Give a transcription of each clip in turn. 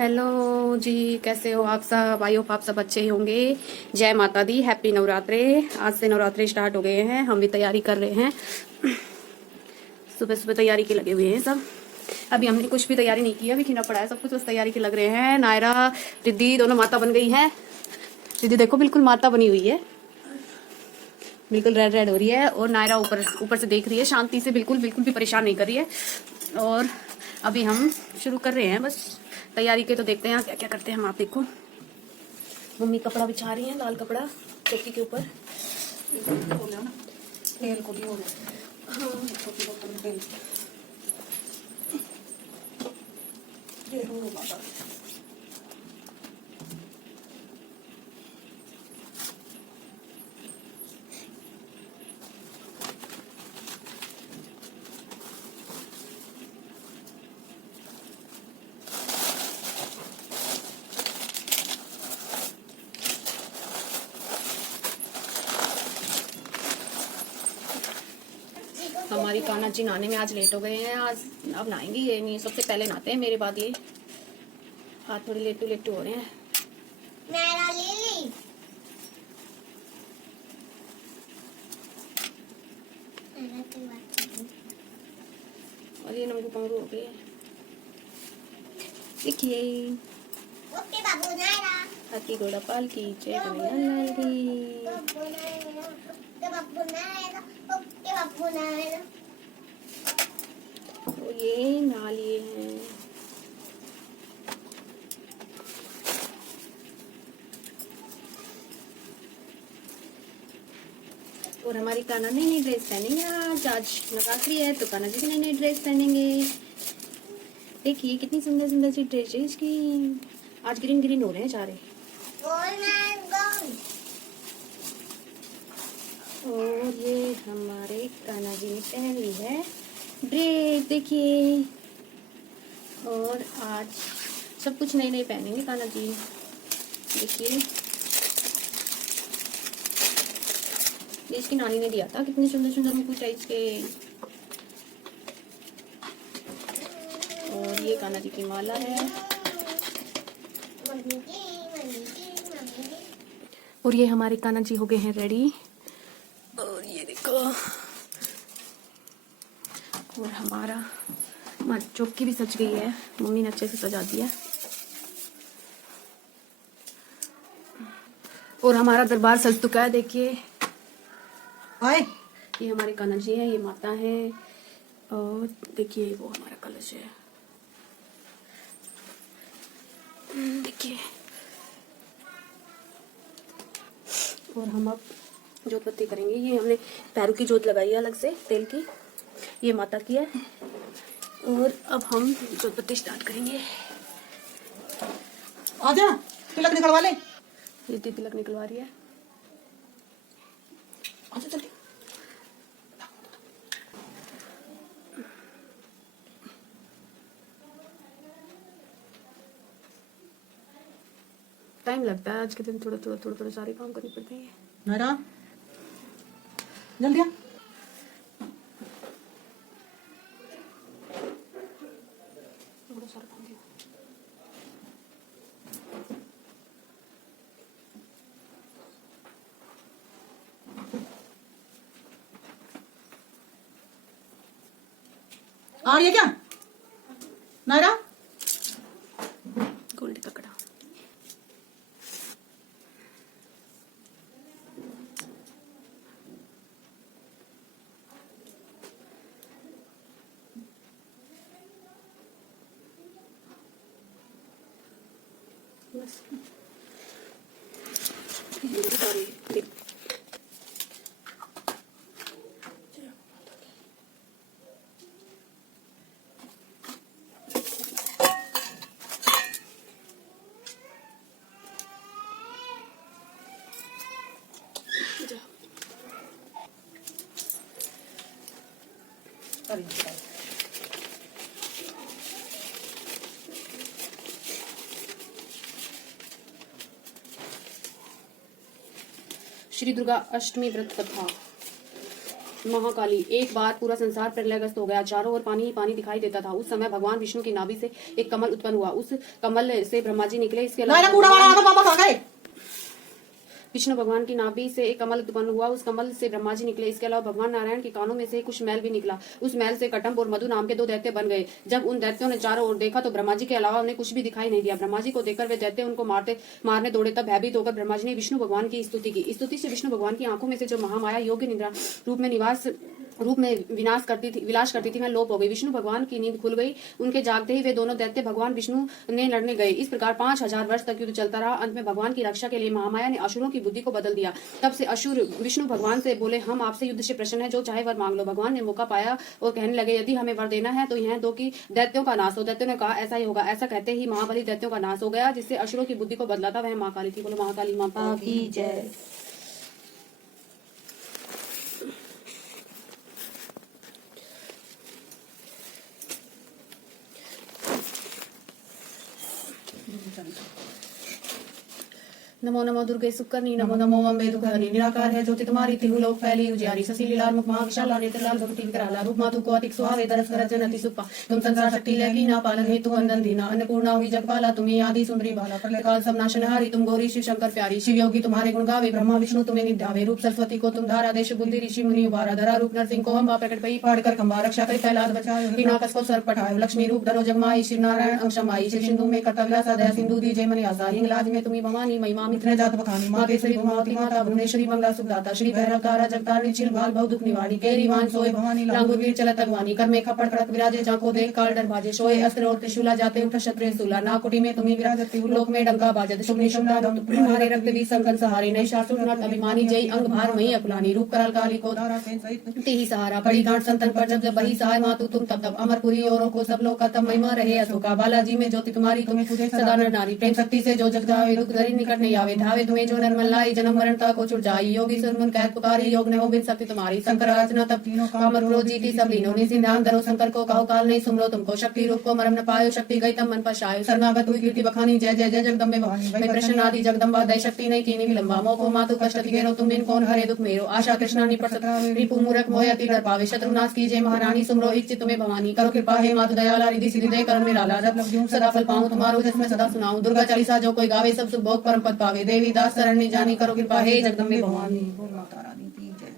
Hello जी, कैसे हो आप सब? आई होप आप सब अच्छे ही होंगे। जय माता दी, हैप्पी नवरात्रे। आज से नवरात्रे स्टार्ट हो गए हैं, हम भी तैयारी कर रहे हैं। सुबह सुबह तैयारी के लगे हुए हैं सब। अभी हमने कुछ भी तैयारी नहीं की है, अभी खीना पड़ा है सब कुछ, बस तैयारी के लग रहे हैं। नायरा रिद्धि दोनों माता बन गई हैं। रिद्धि देखो बिल्कुल माता बनी हुई है, बिल्कुल रेड रेड हो रही है। और नायरा ऊपर ऊपर से देख रही है शांति से, बिल्कुल बिल्कुल भी परेशान नहीं कर रही है। और अभी हम शुरू कर रहे हैं बस तैयारी के। तो देखते हैं क्या क्या करते हैं हम, आप देखो। मम्मी कपड़ा बिछा रही है, लाल कपड़ा चौकी के ऊपर। तेल को भी हो गया। हाँ, छोटी बोतल में तेल। ये लो बाबा। हमारी कान्हा जी नहाने में आज लेट हो गए हैं। आज अब नहाएंगी, ये नहीं सबसे पहले नहाते हैं मेरे बाद ये। हाथ थोड़े लेटू लेटू हो रहे हैं। और ये नंगू पंगू हो गए। देखिए हाथी घोड़ा पाल की जय कन्हैया लाल की। तो ये नहा लिए हैं। और हमारी कान्हा नई नई ड्रेस पहनेंगे आज नवरात्रि है तो कान्हा जी की नई नई ड्रेस पहनेंगे। देखिए कितनी सुंदर सुंदर सी ड्रेस है इसकी। आज ग्रीन ग्रीन हो रहे हैं सारे। और ये हमारे कान्हा जी ने पहन ली है ड्रेस, देखिए। और आज सब कुछ नए नए पहनेंगे कान्हा जी, देखिए। ये इसकी नानी ने दिया था, कितने सुंदर सुंदर मुकुट है इसके। और ये कान्हा जी की माला है। और ये हमारे कान्हा जी हो गए हैं रेडी। और ये देखो, और हमारा चौकी भी सज गई है, मम्मी ने अच्छे से सजा दिया। और हमारा दरबार सज चुका है, देखिए। ये हमारे कान्हा जी है, ये माता है। और देखिए वो हमारा कलश है, देखिए। और हम अब जोत बत्ती करेंगे। ये हमने पैरों की जोत लगाई है अलग से तेल की, ये माता की है। और अब हम जोत बत्ती स्टार्ट करेंगे। आजा तिलक निकलवा ले। ये तिलक निकलवा रही है। आजा जल्दी। टाइम लगता है आज के दिन, थोड़ा थोड़ा थोड़ा थोड़ा सारे काम करने पड़ते हैं। नायरा जल्दी आ। थोड़ा सारा काम दिया। आ रही है क्या नायरा? गोल्ड का कड़ा। बस श्री दुर्गा अष्टमी व्रत कथा। महाकाली। एक बार पूरा संसार प्रलयग्रस्त हो गया, चारों ओर पानी ही पानी दिखाई देता था। उस समय भगवान विष्णु की नाभि से एक कमल उत्पन्न हुआ। उस कमल से ब्रह्मा जी निकले। इसके नायरा अलावा कूड़ा वाला आ गया, पापा कहाँ गए? विष्णु भगवान की नाभि से एक कमल उत्पन्न हुआ। उस कमल से ब्रह्मा जी निकले। इसके अलावा भगवान नारायण के कानों में से कुछ मैल भी निकला। उस मैल से कटम्ब और मधु नाम के 2 दैत्य बन गए। जब उन दैत्यों ने चारों ओर देखा तो ब्रह्मा जी के अलावा उन्हें कुछ भी दिखाई नहीं दिया। ब्रह्मा जी को देखकर वे दैत्य उनको मारने दौड़े। तब भयभीत होकर ब्रह्मा जी ने विष्णु भगवान की स्तुति की। स्तुति से विष्णु भगवान की आंखों में से जो महामाया योग्य निद्रा रूप में विलास करती थी, मैं लोप हो गई। विष्णु भगवान की नींद खुल गई। उनके जागते ही वे दोनों दैत्य भगवान विष्णु ने लड़ने गए। इस प्रकार 5000 वर्ष तक युद्ध चलता रहा। अंत में भगवान की रक्षा के लिए महामाया ने असुरों की बुद्धि को बदल दिया। तब से असुर विष्णु भगवान से बोले, हम आपसे युद्ध से प्रसन्न है, जो चाहे वर मांग लो। भगवान ने मौका पाया और कहने लगे, यदि हमें वर देना है तो यह दो कि दैत्यों का नाश हो। दैत्यों ने कहा, ऐसा ही होगा। ऐसा कहते ही महाबली दैत्यों का नाश हो गया, जिससे असुरों की बुद्धि को बदला था। वह महाकाली थी। बोलो महाकाली माता की जय। नमो नमो दुर्गे सुकर्णी, नमो नमो अम्बे दुखहरी। निराकार है ज्योति तुम्हारी, तिहु लोक फैली उजियारी। शशि लाल मुख महाविशाला, नेत्र लाल भक्ति विकराला। रूप मातु को अतिक सुहावे, दरस कर जन अति सुपा। तुम संसार शक्ति लेकी ना पालन हेतु वंदन दीना। अन्नपूर्णा हुई जगपाला, तुम्हें आदि सुंदरी बाला। प्रलय काल सब नाशनहारी, तुम गौरी शिव शंकर प्यारी। शिव योगी तुम्हारे गुण गावे, ब्रह्मा विष्णु तुम्हें निध्यावे। रूप सरस्वती को तुम धारा, देश बुद्धि ऋषि मुनि उबारा। धरा रूप नरसिंह को अम्बा प्रकट भई, फाड़ कर खंबा। रक्षा करी प्रहलाद बचायो, हिरण्याकश को सर्प पठायो। लक्ष्मी रूप धरो जगमाई, शिव नारायण अंशमाई। शिव सिंधु में करता विलासा, दया सिंधु दीजे मन आसा। हिंगलाज में तुम्ही भवानी, महिमा मित्र जात बखानी। मातेश्वरी भगवती माता, भुवनेश्वरी मंगला सुखदाता। श्री भैरव तारा जगतारिणी, छिल भाल बहु दुख निवारी। केरीवान सोए भवानी, लांगुर वीर चलत अगवानी। कर में खपड़ खड़क विराजे, जाको देख काल डर भाजे। सोए अस्त्र और त्रिशूला, जाते उठ शत्रु सूला। नाकुटी में तुम्ही विराजती, लोक में डंका बाजत। शुभ निशुम्भा तुम्हारे रक्त भी संकन सहारे। नई शासुर नट अभिमानी, जय अंग भार मही अकुलानी। रूप कराल काली को ही सहारा। बड़ी गांठ संतन पर जब जब बही सहाय मातु तुम तब तब। अमरपुरी औरों को सब लोग का तब महिमा रहे अशोका। बालाजी में ज्योति तुम्हारी, तुम्हें पूजे सदा नर नारी। प्रेम शक्ति से जो जग जावे, दुख धरि निकट नहीं आवे। धावे तुम्हें जो नर लाई, जन्म मरण को छुट जाई। योगी सुरमुन कहत पुकारी, योग ने हो बिन शक्ति तुम्हारी। शंकर रचना तब तीनों कामर क्रोध जीती सब लीनों। निसिंधान धरो शंकर को, कहो काल नहीं सुमरो तुमको। शक्ति रूप को मरम न पायो, शक्ति गई तब मन पछायो। शरणागत हुई कीर्ति बखानी, जय जय जय जगदम्बे भवानी। मैं प्रश्न आदि जगदम्बा, दय शक्ति नहीं कीनी विलंबा। मोको मातु कष्ट घेरो, तुम बिन कौन हरे दुख मेरो। आशा कृष्णा निपट सत्रावे, रिपु मूरख मोह अति डर पावे। शत्रुनाश कीजिए महारानी, सुमरो इच्छित तुम्हें भवानी। करो कृपा हे मातु दयाला, रिधि सिद्धि दे करन मेरा लाल। रब लग सदा फल पाऊं तुम्हारो, जिसमें सदा सुनाऊं। दुर्गा चालीसा जो कोई गावे, सब सुख भोग परम पद पावे। देवी दास शरण नहीं जानी, करो कृपा हे जगदम्बे भवानी। माता रानी की जय।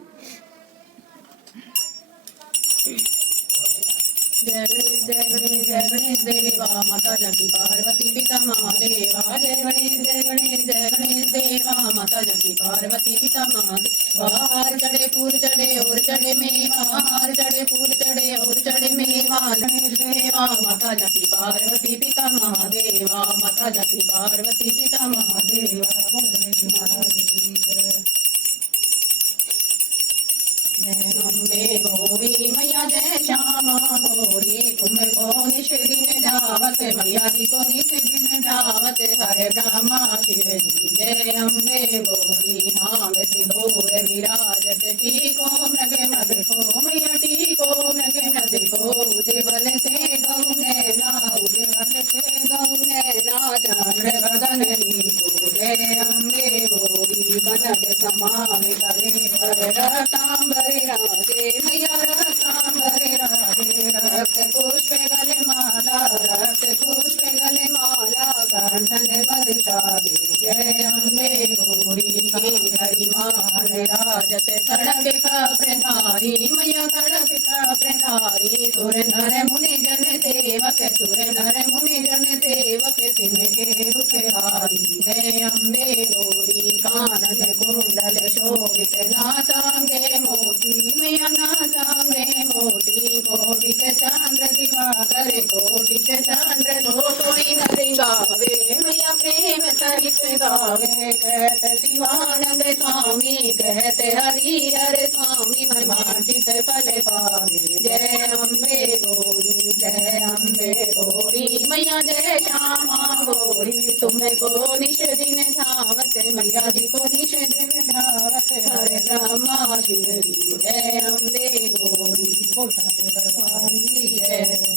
जय गणेश जय गणेश जय गणेश देवा, माता जगती पार्वती पिता महादेवा। जय गणेश जय गणेश जय गणेश देवा, माता जगती पार्वती पिता महादेवा। हार चढ़े फूल चढ़े और चढ़े मेवा, हार चढ़े फूल चढ़े और चढ़े मेवा। गणेश देवा माता जगती पार्वती पिता महादेवा, माता जगती पार्वती पिता महादेवा। गणेश महाराज की जय। अम्बे गौरी मैया जय श्यामा गौरी, तुमको निश दिन धावत। मैया जी को निश दिन धावत, हरे ब्रह्मा शिव जी जय। अम्बे गौरी नाग सिंदूर विराजत, टीको मृग मद को मैया टीको मृग मद को। उज्ज्वल से गौ नैना, उज्ज्वल से गौ नैना। चंद्र बदन को जय। अम्बे गौरी कनक समान करे, रतांबर राधे मैया रतांबर राधे। रक्त पुष्प गले माला, रक्त पुष्प गले माला। कंठन बरसावे जय। अम्बे गौरी हरि मान राजत, खड़ग का प्रधारी मैया खड़ग का प्रधारी। सुर नर मुनि जन सेवक, सुर नर मुनि जन सेवक। तिनके दुखहारी जय। अम्बे गौरी कानन कुंडल शोभित, नाचांगे मोती मैया नाचांगे मोती। कोटि के चंद्र दिखाकर, कोटि के चंद्र जो कोई न गावे मैया प्रेम सहित गावे। कहते शिवानंद स्वामी, कहते हरिहर स्वामी। मनमाटित फल पावे जय। अम्बे गौरी जय। अम्बे गौरी मैया जय श्यामा गौरी, तुमको निश दिन धावत। मैया जी को निश दिन धावत, हरे ब्रह्मा शिव जी जय। अम्बे गौरी भगवानी जय।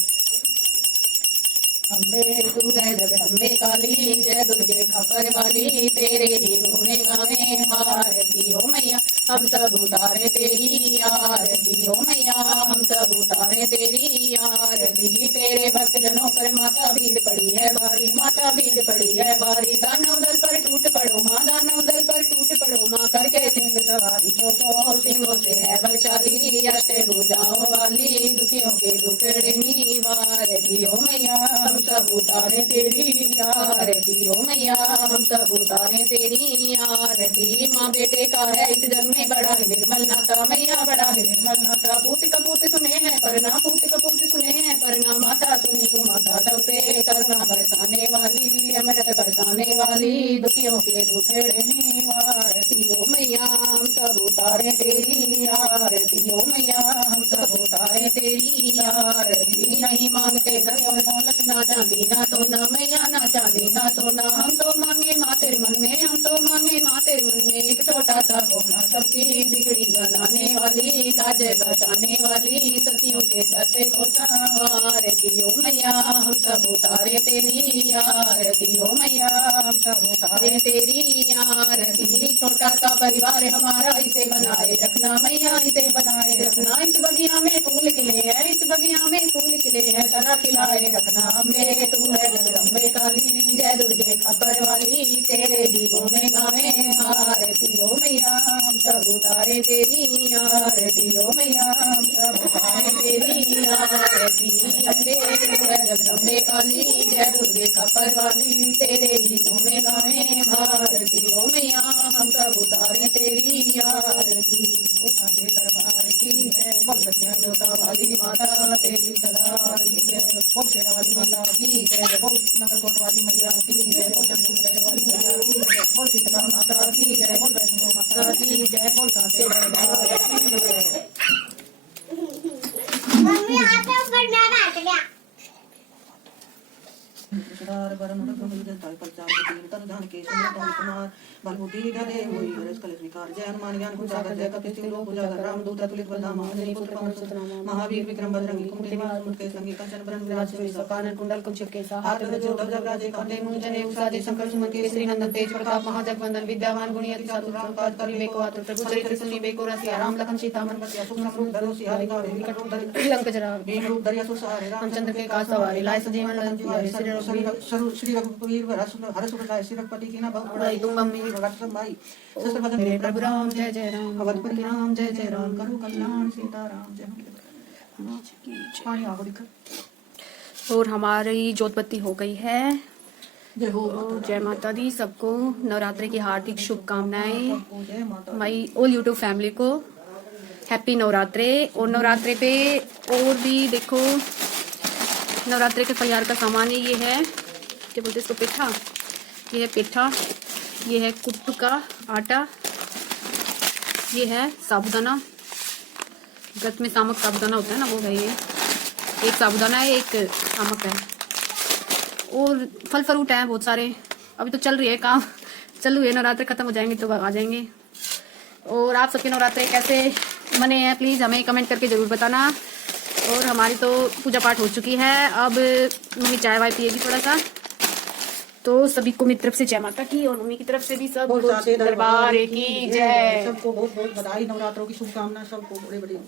अम्बे तू है जगदम्बे काली, जय दुर्गे खपर वाली। तेरे ही गुण गावे भारती हो मैया, हम सब उतारे तेरी आरती ओ मैया, हम सब उतारे तेरी आरती। तेरे भक्त जनों पर माता भीड़ पड़ी है भारी, माता भीड़ पड़ी है भारी। दानव दल पर टूट पड़ो माँ, दानव दल पर टूट पड़ो माँ, करके सिंह सवारी तो सिंहों से है बलशाली। अष्टभुजाओं वाली दुखियों के दुखड़े निवारती ओ मैया, हम सब उतारे तेरी आरती ओ मैया, हम सब उतारे तेरी आरती। माँ बेटे का है इस जग में बड़ा है निर्मल नाता मैया, बड़ा है निर्मल नाता। पूत कपूत सुने हैं परना, पूत कपूत सुने हैं परना। माता सुनी को माता तब पे करुणा बरसाने वाली, अमृत बरसाने वाली, दुखियों के दुखड़े निवारती ओ मैया, हम सब उतारे तेरी आरती ओ मैया, हम सब उतारे तेरी आरती। नहीं मांगते धन और दौलत ना चांदी ना सोना मैया, ना चांदी ना सोना। हम तो मांगे माँ तेरे मन में, हम तो मांगे माँ तेरे मन में एक छोटा सा कोना, सबकी बिगड़ी बनाने वाली, काजे बचाने वाली, सतियों के सत्य को संवारती ओ मैया, हम सब उतारे तेरी आरती ओ मैया, हम सब उतारे तेरी आरती। छोटा सा परिवार हमारा इसे बनाए रखना मैया, इसे बनाए रखना। इस बगिया में फूल खिले हैं, इस बगिया में फूल खिले हैं, सदा खिलाए रखना अम्बे। तू है जगदम्बे काली, जय दुर्गे खपर वाली, तेरे गीतों में गावे आरती ओ मैया, हम सब उतारे तेरी आरती ओ मैया, हम सब उतारे तेरी आरती। अम्बे तू है जगदम्बे काली, जय दुर्गे खपर वाली, तेरे गीतों में गावे भारती ओ मैया, हम सब उतारे तेरी आरती। उठा के दरबार की है बोल सत्या जोता वाली माता तेरी सदा की है, बोल शेरा वाली माता की है, बोल नगर कोट वाली मैया की है, बोल चंद्रपुर वाली मैया की है, बोल शीतला माता की है, बोल वैष्णो माता की जय, बोल साचे दरबार की है। मम्मी आटे ऊपर मैं बैठ गया। सुधार बरम रघुम विजय प्रचार दीन तन जान के सुंदर कुमार बलबुद्धि गदे हुई हरस कल विकार। जय हनुमान ज्ञान गुण सागर, जय कपीस तिहु लोक उजागर। राम दूत अतुलित बलधामा, अंजनी पुत्र पवन सुत नामा। महावीर विक्रम बजरंगी, कुमति निवार मुझके संगी। कंचन बरन विराज सुबेसा, कानन कुंडल कुंचित केसा। हाथ में जो ध्वजा राजे, कांधे मूंज जनेऊ साजे। शंकर सुमन केसरी नंदन, तेज प्रताप महाजगवंदन। विद्यावान गुणी अति चातुर, राम काज करिबे को आतुर। प्रभु चरित्र सुनिबे को रसिया, राम लखन सीता मन बसिया। सूक्ष्म रूप धरो सियारी गावे, निकट रूप धरि लंक जरावे। भीम रूप धरि असुर सहारे, रामचंद्र के काज सवारे। लाए सजीवन लखन जियारे, श्री रघुवीर हरष उर लाए। श्री रघुपति की ना बहुत बड़ाई, तुम मम्मी भगत सब भाई। शस्त्र बदन मेरे प्रभु राम, जय जय राम। अवधपति राम, जय जय राम। करो कल्याण सीता राम, जय पानी आगो दिखा। और हमारी जोतबत्ती हो गई है। जय हो और जय माता दी। सबको नवरात्रि की हार्दिक शुभकामनाएं। जय माता। माई ऑल यूट्यूब फैमिली को हैप्पी नवरात्रे। और नवरात्रे पे और भी देखो नवरात्रे के फलियार का सामान है। ये है क्या बोलते हैं इसको, पेठा। ये है पेठा, ये है कुट्टू का आटा, ये है साबुदाना। व्रत में सामक साबुदाना होता है ना, वो है ये। एक साबुदाना है, एक सामक है। और फल फ्रूट है बहुत सारे। अभी तो चल रही है काम, चल रही है। नवरात्रे खत्म हो जाएंगे तो आ जाएंगे। और आप सबके नवरात्रे कैसे बने हैं प्लीज हमें कमेंट करके जरूर बताना। और हमारी तो पूजा पाठ हो चुकी है, अब मम्मी चाय वाय पिएगी थोड़ा सा। तो सभी को मेरी तरफ से जय माता की, और मम्मी की तरफ से भी सब दरबार की जय। सबको बहुत बहुत बधाई, नवरात्रों की शुभकामना। सबको बड़े बड़े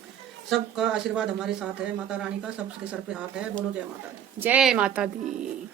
सबका आशीर्वाद हमारे साथ है। माता रानी का सबके सर पे हाथ है। बोलो जय माता दी। जय माता दी।